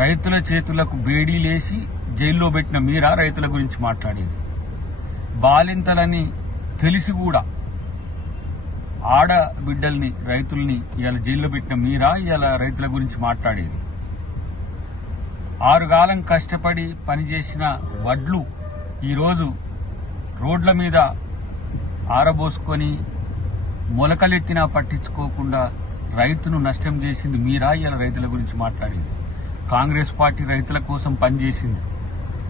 రైతుల చేతులకు బేడీలేసి జైల్లో పెట్టిన మీరా రైతుల గురించి మాట్లాడేది? బాలింతలని తెలిసి కూడా ఆడబిడ్డల్ని రైతుల్ని ఇవాళ జైల్లో పెట్టిన మీరా ఇవాళ రైతుల గురించి మాట్లాడేది? 6 కాలం కష్టపడి పనిచేసిన వడ్లు ఈరోజు రోడ్ల మీద ఆరబోసుకొని మొలకలెత్తినా పట్టించుకోకుండా రైతును నష్టం చేసింది మీరా ఇవాళ రైతుల గురించి మాట్లాడేది? కాంగ్రెస్ పార్టీ రైతుల కోసం పనిచేసింది,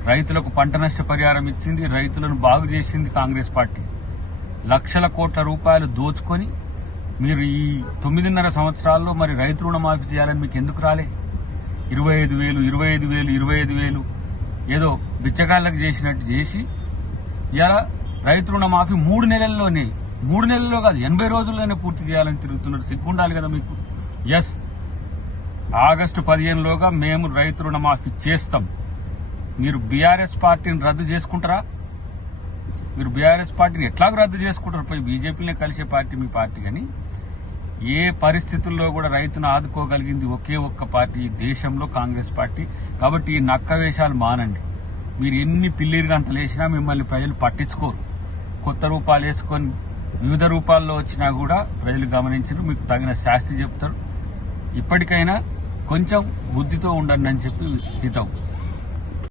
రైతులకు పంట నష్ట పరిహారం ఇచ్చింది, రైతులను బాగు చేసింది కాంగ్రెస్ పార్టీ. లక్షల కోట్ల రూపాయలు దోచుకొని మీరు ఈ 9.5 సంవత్సరాల్లో మరి రైతు రుణమాఫీ చేయాలని మీకు ఎందుకు రాలే? 25,000 ఏదో బిచ్చగాళ్ళకి చేసినట్టు చేసి ఇలా రైతు రుణమాఫీ 3 నెలల్లోనే, 3 నెలల్లో కాదు 80 రోజుల్లోనే పూర్తి చేయాలని తిరుగుతున్నారు. సిగ్గుండాలి కదా మీకు. ఎస్, ఆగస్టు 15లోగా మేము రైతు రుణమాఫీ చేస్తాం. మీరు బీఆర్ఎస్ పార్టీని రద్దు చేసుకుంటారా? మీరు బీఆర్ఎస్ పార్టీని ఎట్లాగో రద్దు చేసుకుంటారు, పోయి బీజేపీనే కలిసే పార్టీ మీ పార్టీ. కానీ ఏ పరిస్థితుల్లో కూడా రైతును ఆదుకోగలిగింది ఒకే ఒక్క పార్టీ ఈ దేశంలో, కాంగ్రెస్ పార్టీ. కాబట్టి ఈ నక్క వేషాలు మానండి. మీరు ఎన్ని పిల్లిరు గంటలు వేసినా మిమ్మల్ని ప్రజలు పట్టించుకోరు. కొత్త రూపాలు వేసుకొని వివిధ రూపాల్లో వచ్చినా కూడా ప్రజలు గమనించరు, మీకు తగిన శాస్తి చెప్తారు. ఇప్పటికైనా కొంచెం బుద్ధితో ఉండండి అని చెప్పి హితవు.